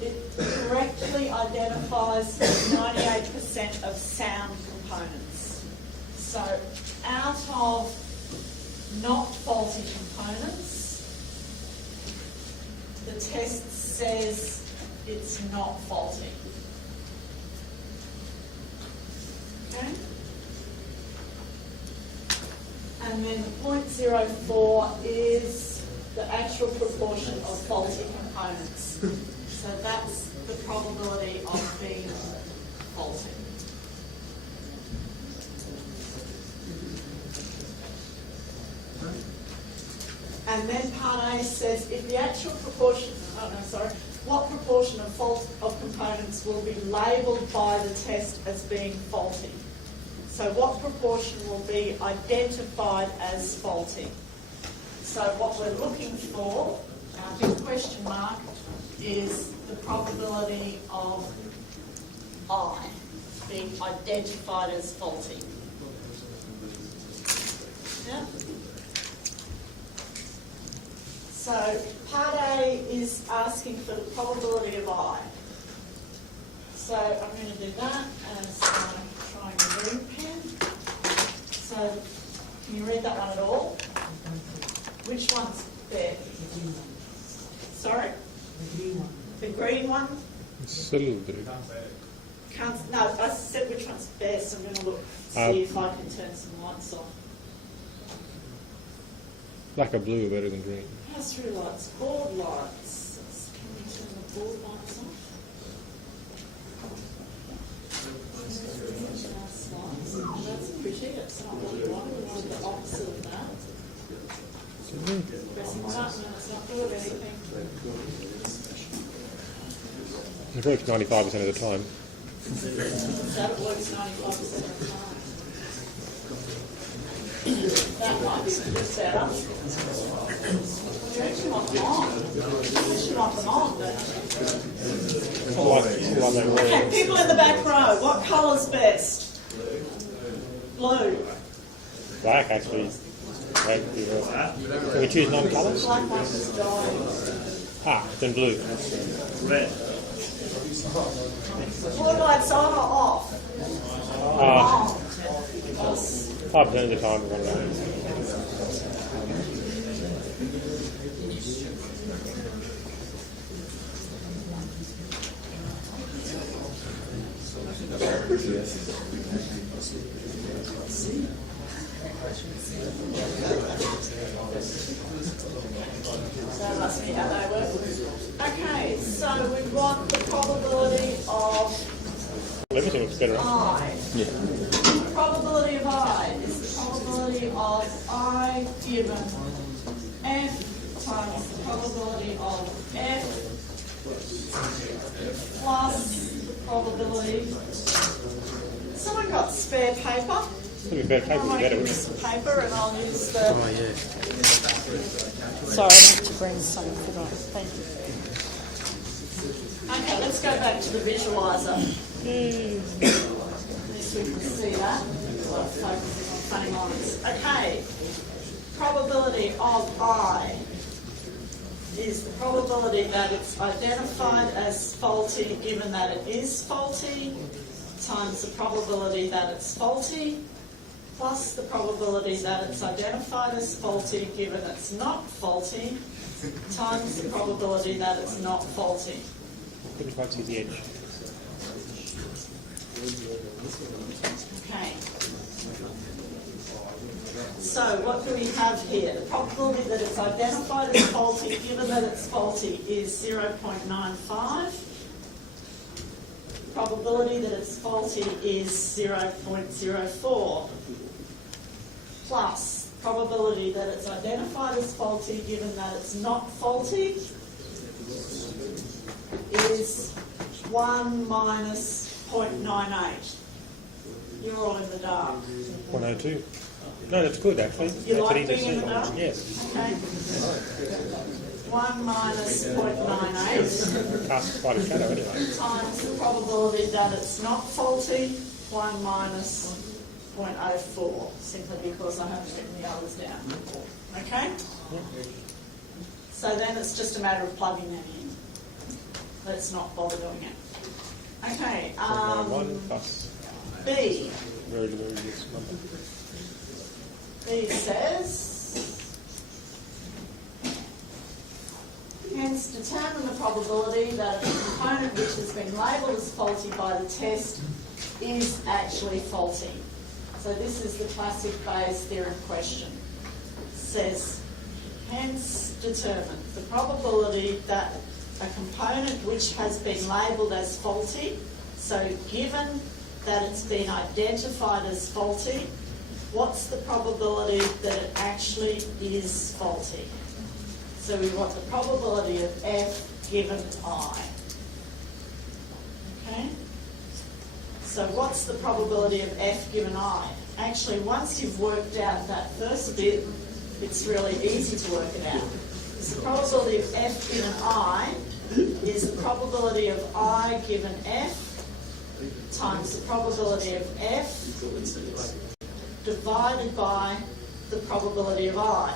it correctly identifies 98% of sound components. So out of not faulty components, the test says it's not faulty. Okay? And then the 0.04 is the actual proportion of faulty components. So that's the probability of being faulty. And then part A says if the actual proportion, what proportion of components will be labelled by the test as being faulty? So what proportion will be identified as faulty? So what we're looking for, our big question mark, is the probability of I being identified as faulty. Yeah? So part A is asking for the probability of I. So I'm going to do that as trying a green pen. So can you read that one at all? Which one's there? Sorry? The green one? Silver. No, I said which one's best. I'm going to look, see if I can turn some lights on. Black or blue are better than green. Pass-through lights, board lights. Can we turn the board lights off? That's pretty. It's not what you want. We want the opposite of that. Pressing button and it's not doing anything. It works 95% of the time. That works 95% of the time. That might be a bit better. You actually want them on. You actually want them on, don't you? Okay, people in the back row, what colour's best? Blue. Black, actually. Black, can we choose non-colours? Black one is dying. Then blue. Red. Blue lights on or off? 5% of the time we're going to That must be how they work. Okay, so we want the probability of everything looks better. I. Yeah. The probability of I is the probability of I given F times the probability of F plus the probability. Someone got spare paper? It'll be better. I might Better. give me some paper and I'll use the... Oh, yeah. Sorry, I meant to bring some. Thank you. Okay, let's go back to the visualiser. At least we can see that. Focusing on funny lines. Okay, probability of I is the probability that it's identified as faulty given that it is faulty times the probability that it's faulty plus the probability that it's identified as faulty given it's not faulty times the probability that it's not faulty. Couldn't quite see the edge. Okay. So what do we have here? The probability that it's identified as faulty given that it's faulty is 0.95. Probability that it's faulty is 0.04. Plus probability that it's identified as faulty given that it's not faulty is 1 minus 0.98. You're all in the dark. 102. No, that's good actually. You That's like being in the dark? Yes. Okay. 1 minus 0.98 Casts quite a shadow anyway. times the probability that it's not faulty, 1 minus 0.04, simply because I haven't written the others down. Okay? So then it's just a matter of plugging that in. let's not bother doing it. Okay, 0.91 plus. B. Where is this number? B says, hence determine the probability that a component which has been labelled as faulty by the test is actually faulty. So this is the classic Bayes theorem question. It says, hence determine the probability that a component which has been labelled as faulty, so given that it's been identified as faulty, what's the probability that it actually is faulty? So we want the probability of F given I. Okay? So what's the probability of F given I? Actually, once you've worked out that first bit, it's really easy to work it out. Because the probability of F given I is the probability of I given F times the probability of F divided by the probability of I.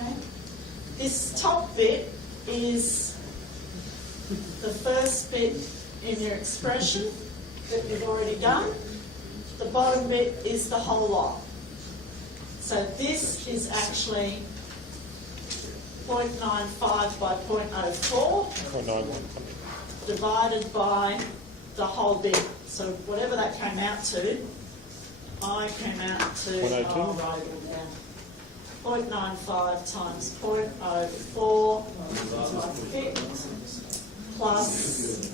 Okay? This top bit is the first bit in your expression that we've already done. The bottom bit is the whole lot. So this is actually 0.95 by 0.04 0.91. divided by the whole bit. So whatever that came out to, I came out to 0.02? I'll write it all down. 0.95 times 0.04 plus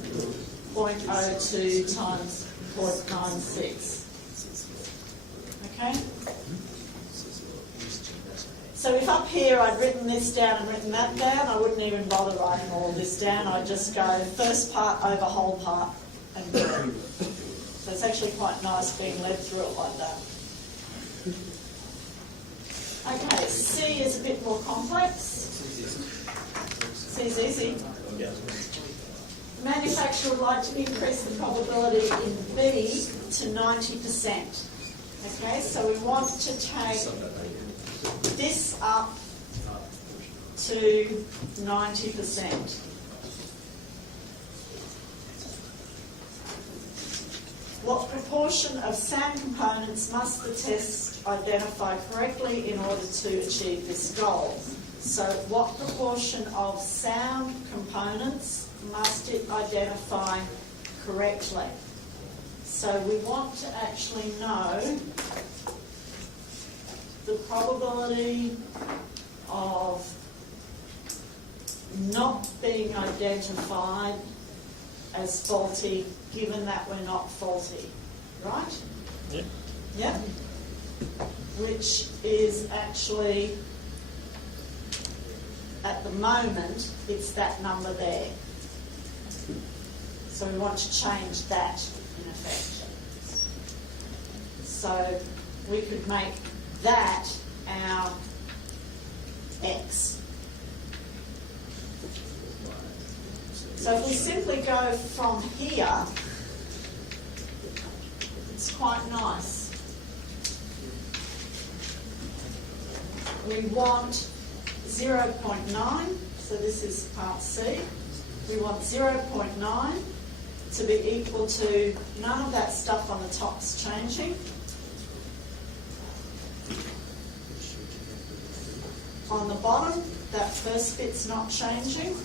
0.02 times 0.96. Okay? So if up here I'd written this down and written that down, I wouldn't even bother writing all of this down. I'd just go first part over whole part and do it. So it's actually quite nice being led through it like that. Okay, C is a bit more complex. C is easy. The manufacturer would like to increase the probability in B to 90%. Okay, so we want to take this up to 90%. What proportion of sound components must the test identify correctly in order to achieve this goal? So what proportion of sound components must it identify correctly? So we want to actually know the probability of not being identified as faulty given that we're not faulty, right? Yeah. Yeah? Which is actually, at the moment, it's that number there. So we want to change that, in effect. So we could make that our X. So if we simply go from here, it's quite nice. We want 0.9, so this is part C. We want 0.9 to be equal to, none of that stuff on the top's changing. On the bottom, that first bit's not changing.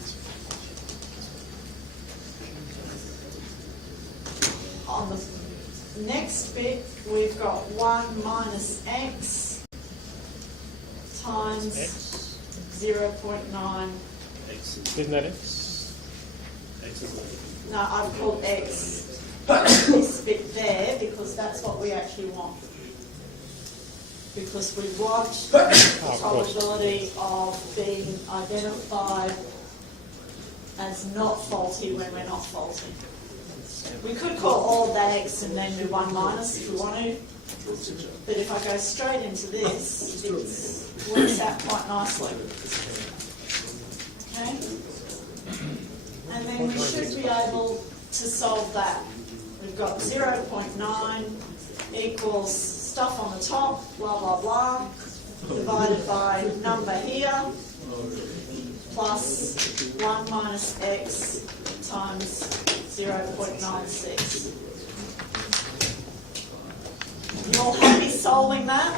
On the next bit, we've got 1 minus x times X. 0.9. Isn't that X? No, I've called x this bit there because that's what we actually want. Because we want the probability of being identified as not faulty when we're not faulty. We could call all of that x and then do 1 minus if we want to. But if I go straight into this, it works out quite nicely. Okay? And then we should be able to solve that. We've got 0.9 equals stuff on the top, blah, blah, blah, divided by number here, plus 1 minus x times 0.96. You all happy solving that?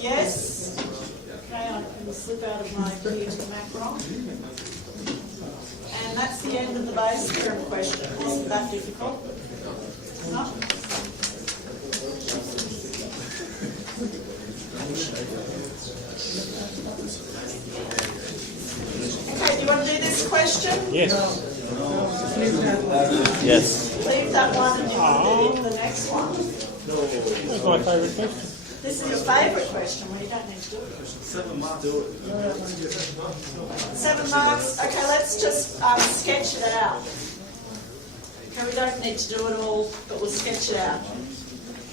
Yes? Okay, I can slip out of my macron. And that's the end of the base theorem question. Wasn't that difficult? No? Okay, do you want to do this question? Yes. Yes. Leave that one and you want to do the next one. That's my favourite question. This is your favourite question, well you don't need to do it. 7 marks. 7 marks. Okay, let's just sketch it out. Okay, we don't need to do it all, but we'll sketch it out.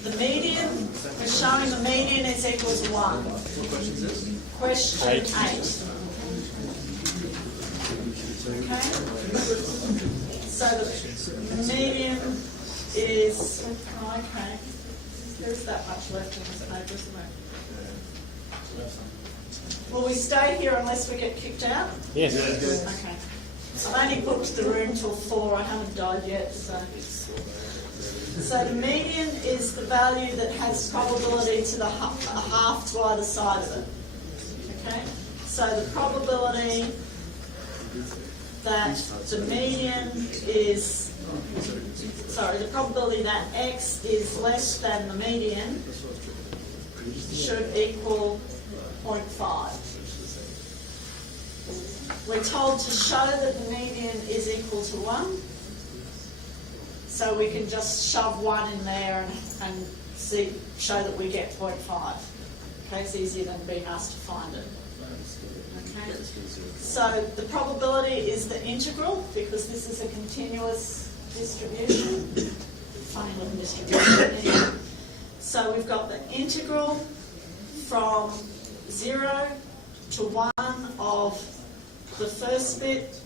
The median, we're showing the median is equal to 1. Question 8. Okay? So the median is, okay, there's that much left in this paper, isn't there? Will we stay here unless we get kicked out? Yes. Okay. I've only booked the room till 4, I haven't died yet, so. So the median is the value that has probability to the half to either side of it. Okay? So the probability that the median is, the probability that x is less than the median should equal 0.5. We're told to show that the median is equal to 1. So we can just shove 1 in there and show that we get 0.5. Okay, it's easier than being asked to find it. Okay. So the probability is the integral, because this is a continuous distribution. Funny looking distribution. So we've got the integral from 0 to 1 of the first bit.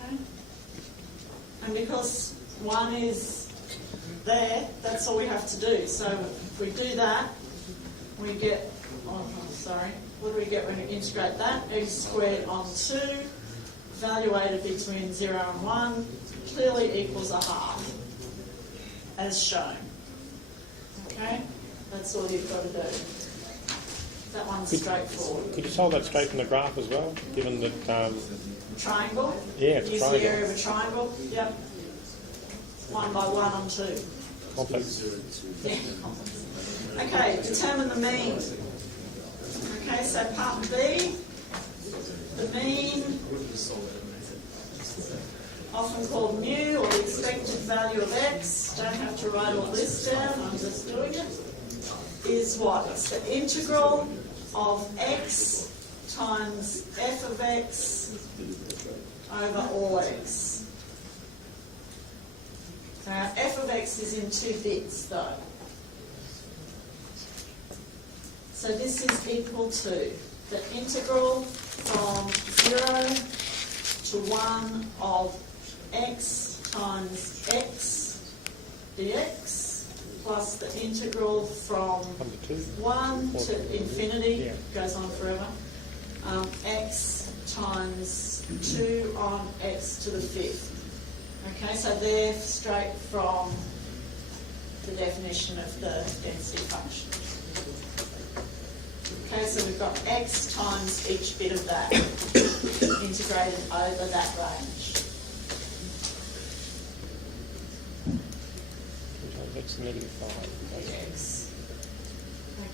Okay. And because 1 is there, that's all we have to do. So if we do that, we get, what do we get when we integrate that? X squared on 2, evaluated between 0 and 1, clearly equals a half, as shown. Okay? That's all you've got to do. That one's straightforward. Could you solve that straight from the graph as well, given that... Triangle? Yeah, it's a Use triangle. the area of a triangle? Yep. 1 by 1 on 2. Complex. Yeah, complex. Okay, determine the mean. Okay, so part B, the mean, often called mu, or the expected value of x, don't have to write all this down, I'm just doing it, is what? It's the integral of x times f of x over all x. Now f of x is in 2 bits though. So this is equal to the integral from 0 to 1 of x times x dx plus the integral from 1 to infinity, goes on forever, x times 2 on x to the 5th. Okay, so they're straight from the definition of the density function. Okay, so we've got x times each bit of that integrated over that range. X negative 5. X.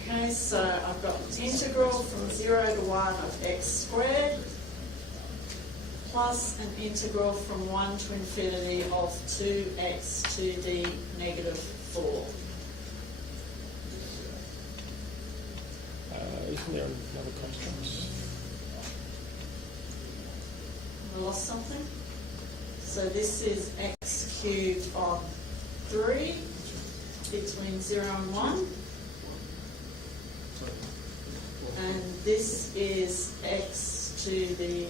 Okay, so I've got integral from 0 to 1 of x squared plus an integral from 1 to infinity of 2x to the negative 4. Isn't there another constant? I lost something. So this is x cubed on 3 between 0 and 1. And this is x to the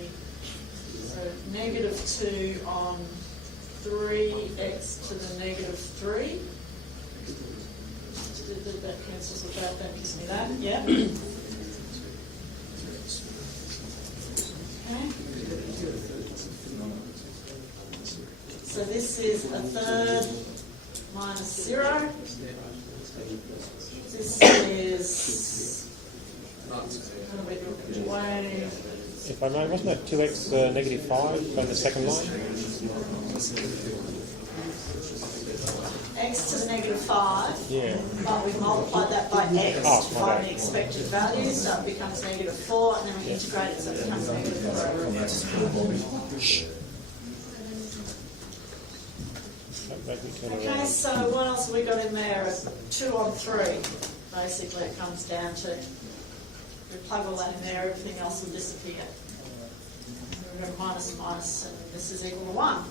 negative 2 on 3x to the negative 3. That cancels with that gives me that, yeah. So this is a third minus 0. This is a little bit away. If I may, wasn't that 2x negative 5 on the second line? X to the negative 5. Yeah. But we multiply that by x Oh, to find okay. the expected value, so it becomes negative 4, and then we integrate it so it becomes negative 3. That made me turn Okay, around. so what else have we got in there? 2 on 3. Basically, it comes down to, we plug all that in there, everything else will disappear. We've got minus, minus, and this is equal to 1.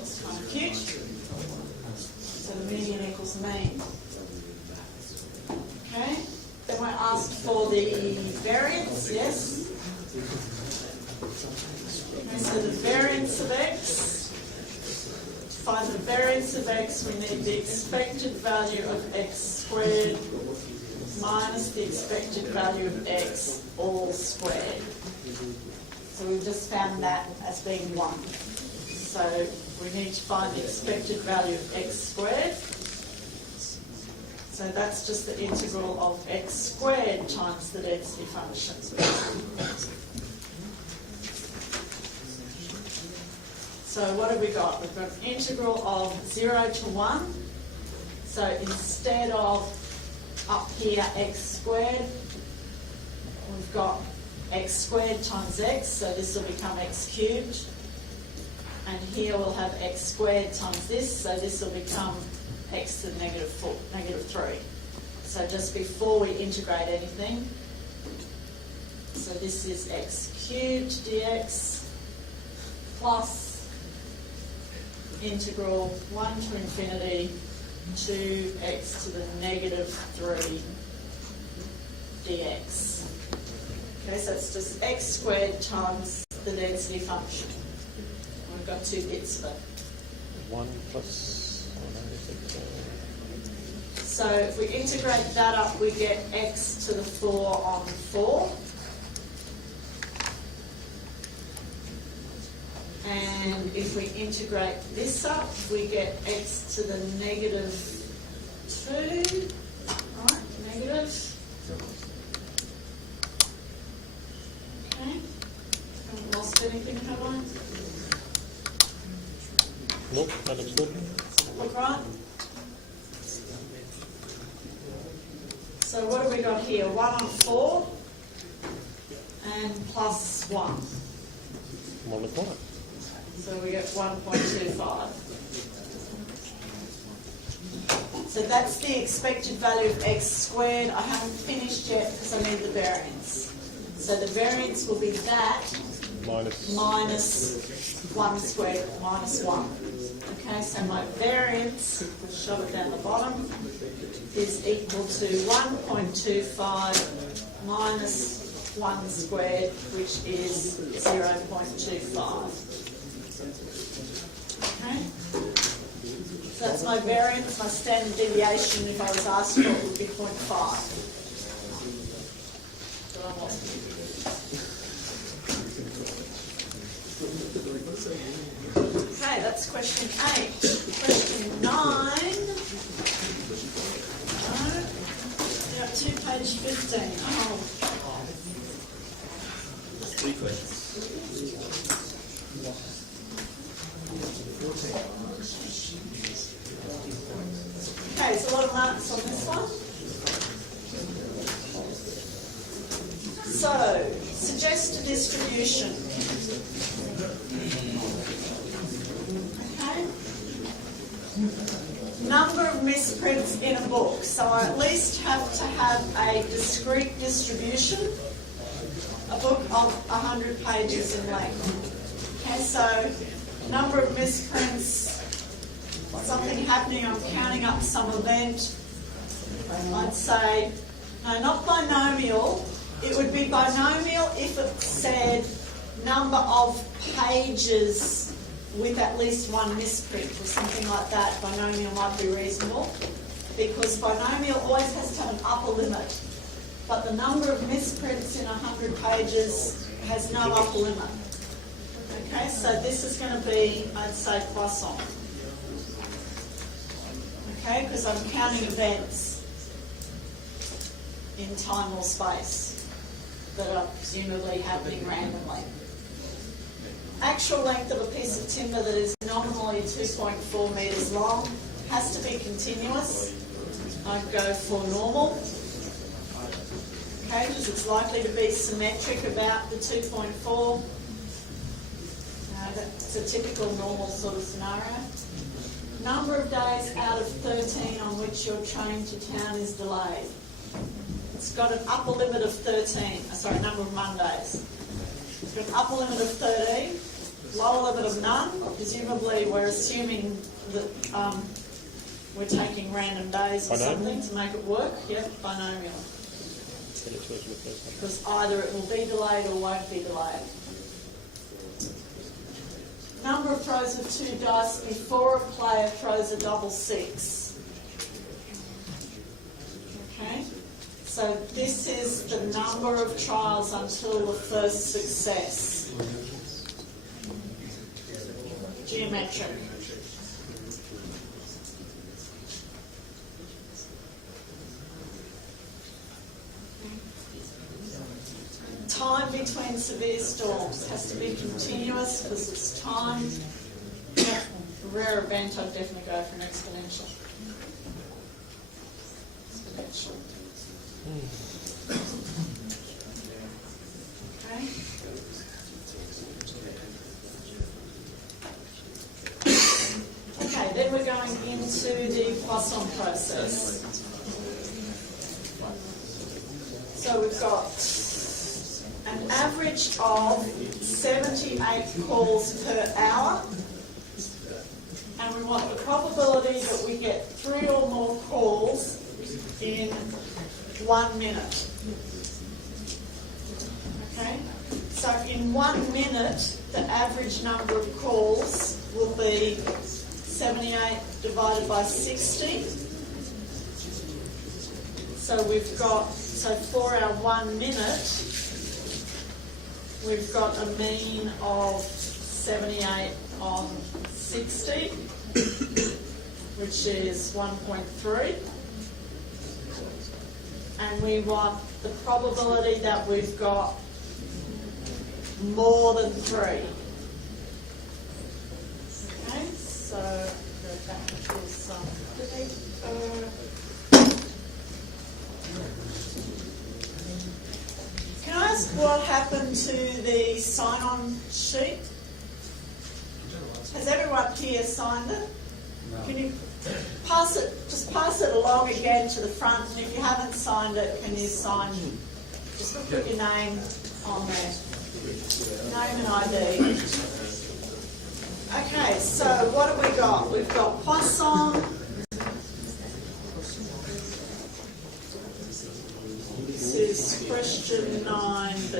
It's kind of cute. So the median equals mean. Okay, then we're asked for the variance, yes? Okay, so the variance of x. To find the variance of x, we need the expected value of x squared minus the expected value of x all squared. So we've just found that as being 1. So we need to find the expected value of x squared. So that's just the integral of x squared times the density function. So what have we got? We've got an integral of 0 to 1. So instead of up here x squared, we've got x squared times x, so this will become x cubed. And here we'll have x squared times this, so this will become x to the negative 3. So just before we integrate anything, so this is x cubed dx plus integral 1 to infinity 2x to the negative 3 dx. Okay, so it's just x squared times the density function. We've got 2 bits of it. 1 plus 1, So if we integrate that up, we get x to the 4 on 4. And if we integrate this up, we get x to the negative 2. Right, negative. Okay. Haven't lost anything, have I? Nope, that looks good. Look right. So what have we got here? 1 on 4 and plus 1. 1 look right. So we get 1.25. So that's the expected value of x squared. I haven't finished yet because I need the variance. So the variance will be that minus 1 squared minus 1. Okay, so my variance, we'll shove it down the bottom, is equal to 1.25 minus 1 squared, which is 0.25. Okay? So that's my variance. My standard deviation, if I was asked for it, would be 0.5. So I'm lost. Okay, that's question 8. Question 9. Yeah, page 15. Oh. 3 questions. Okay, so what are marks on this one? So, suggest a distribution. Okay. Number of misprints in a book. So I at least have to have a discrete distribution. A book of 100 pages in length. Okay, so number of misprints, something happening, I'm counting up some event. I'd say, no, not binomial. It would be binomial if it said number of pages with at least 1 misprint or something like that. Binomial might be reasonable because binomial always has to have an upper limit. But the number of misprints in 100 pages has no upper limit. Okay, so this is going to be, I'd say, Poisson. Okay, because I'm counting events in time or space that are presumably happening randomly. Actual length of a piece of timber that is nominally 2.4 metres long has to be continuous. I'd go for normal. Okay, because it's likely to be symmetric about the 2.4. That's a typical normal sort of scenario. Number of days out of 13 on which your train to town is delayed. It's got an upper limit of 13, number of Mondays. It's got an upper limit of 13, lower limit of none. Presumably we're assuming that we're taking random days or something to make it work. Yep, binomial. Because either it will be delayed or won't be delayed. Number of throws of 2 dice before a player throws a double 6. Okay, so this is the number of trials until the first success. Geometric. Time between severe storms has to be continuous because it's time. Yeah, a rare event, I'd definitely go for an exponential. Okay. Okay, then we're going into the Poisson process. So we've got an average of 78 calls per hour, and we want the probability that we get 3 or more calls in 1 minute. Okay, so in 1 minute, the average number of calls will be 78 divided by 60. So we've got, for our 1 minute, we've got a mean of 78 on 60, which is 1.3. And we want the probability that we've got more than 3. Okay, so go back to some paper. Can I ask what happened to the sign-on sheet? Has everyone here signed it? No. Can you pass it along again to the front, and if you haven't signed it, can you sign? Just put your name on there. Name and ID. Okay, so what have we got? We've got Poisson. This is question 9b.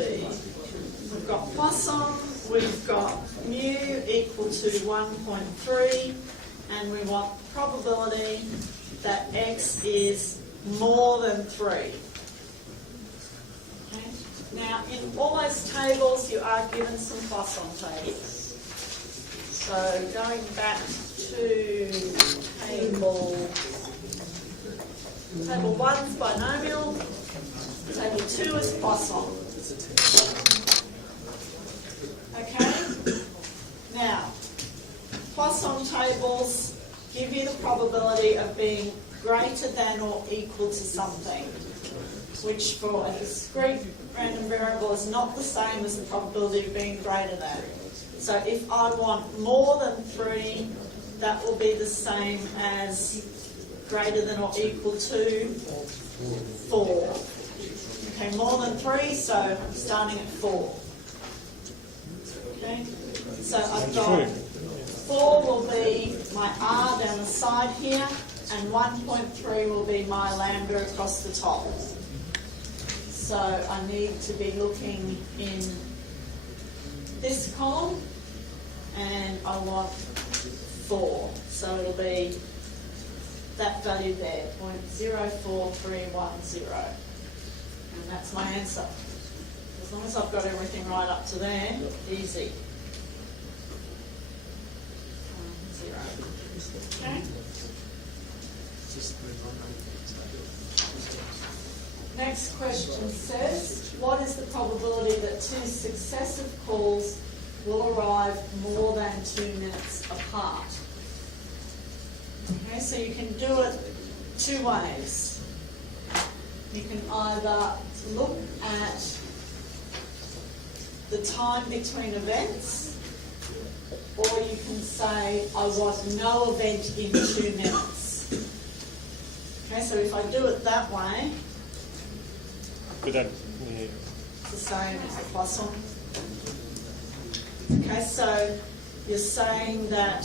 We've got Poisson, we've got mu equal to 1.3, and we want probability that x is more than 3. Okay. Now, in all those tables, you are given some Poisson tables. So going back to table 1 is binomial. Table 2 is Poisson. Okay? Now, Poisson tables give you the probability of being greater than or equal to something, which for a discrete random variable is not the same as the probability of being greater than. So if I want more than 3, that will be the same as greater than or equal to 4. Okay, more than 3, so I'm starting at 4. Okay, so I've got 4 will be my R down the side here, and 1.3 will be my lambda across the top. So I need to be looking in this column, and I want 4. So it'll be that value there, 0.04310. And that's my answer. As long as I've got everything right up to there, easy. Okay. Next question says, what is the probability that two successive calls will arrive more than 2 minutes apart? Okay, so you can do it two ways. You can either look at the time between events, or you can say, I want no event in 2 minutes. Okay, so if I do it that way, But that, yeah. it's the same as the Poisson. Okay, so you're saying that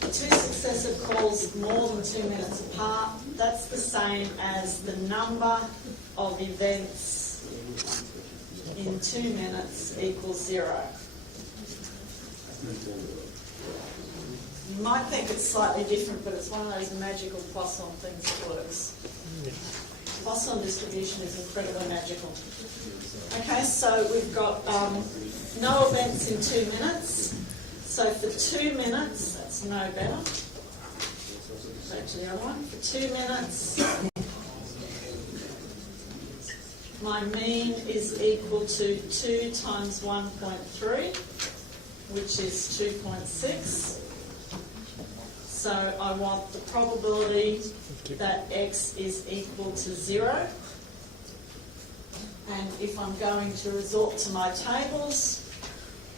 two successive calls more than 2 minutes apart, that's the same as the number of events in 2 minutes equals 0. You might think it's slightly different, but it's one of those magical Poisson things that works. Poisson distribution is incredibly magical. Okay, so we've got no events in 2 minutes. So for 2 minutes, that's no better. Back to the other one. For 2 minutes, my mean is equal to 2 times 1.3, which is 2.6. So I want the probability that x is equal to 0. And if I'm going to resort to my tables,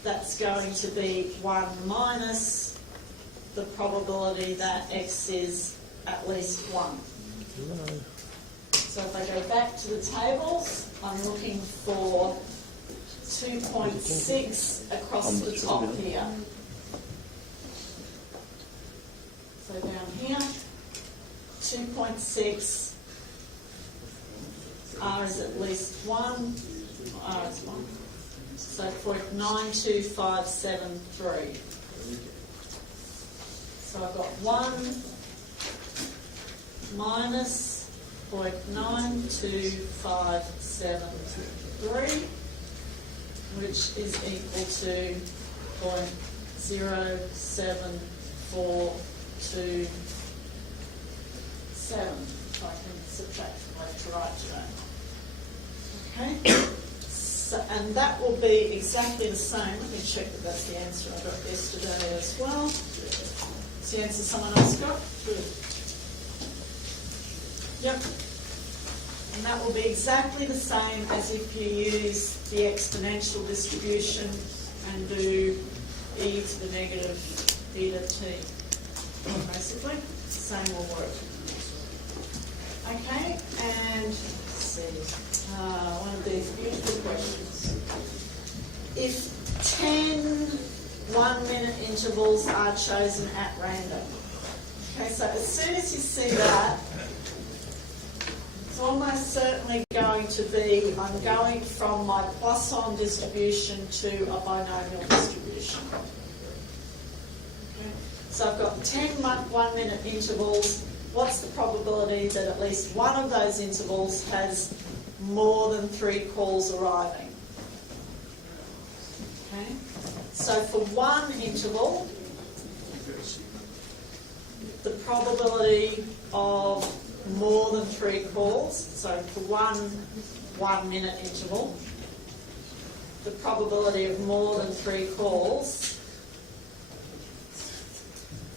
that's going to be 1 minus the probability that x is at least 1. So if I go back to the tables, I'm looking for 2.6 across the top here. So down here, 2.6, R is at least 1, R is 1. So 0.92573. So I've got 1 minus 0.92573, which is equal to 0.07427. If I can subtract from left to right today. Okay? So, and that will be exactly the same. Let me check that that's the answer I got yesterday as well. It's the answer someone else got? Good. Yep. And that will be exactly the same as if you use the exponential distribution and do e to the negative e to t. Basically, the same will work. Okay, and let's see, one of these beautiful questions. If 10 1-minute intervals are chosen at random. Okay, so as soon as you see that, it's almost certainly going to be, I'm going from my Poisson distribution to a binomial distribution. Okay, so I've got 10 1-minute intervals. What's the probability that at least one of those intervals has more than 3 calls arriving? Okay. So for one interval, the probability of more than 3 calls, so for one 1-minute interval, the probability of more than 3 calls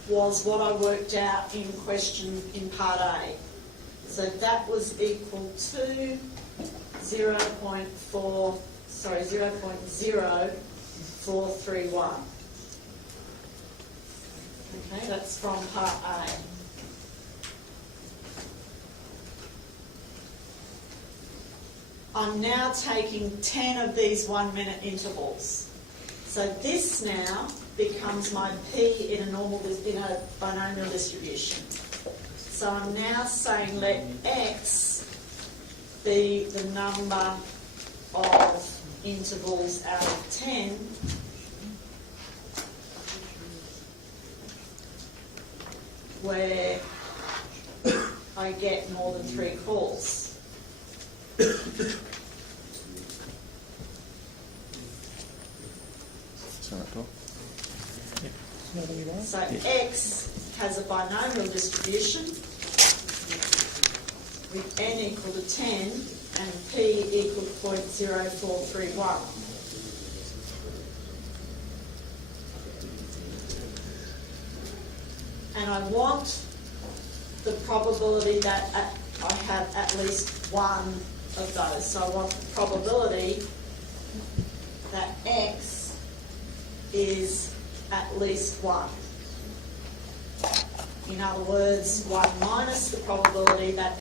was what I worked out in question in part A. So that was equal to 0.0431. Okay, that's from part A. I'm now taking 10 of these 1-minute intervals. So this now becomes my P in a binomial distribution. So I'm now saying let X be the number of intervals out of 10 where I get more than 3 calls. So X has a binomial distribution with n equal to 10 and P equal to 0.0431. And I want the probability that I have at least one of those. So I want the probability that X is at least 1. In other words, 1 minus the probability that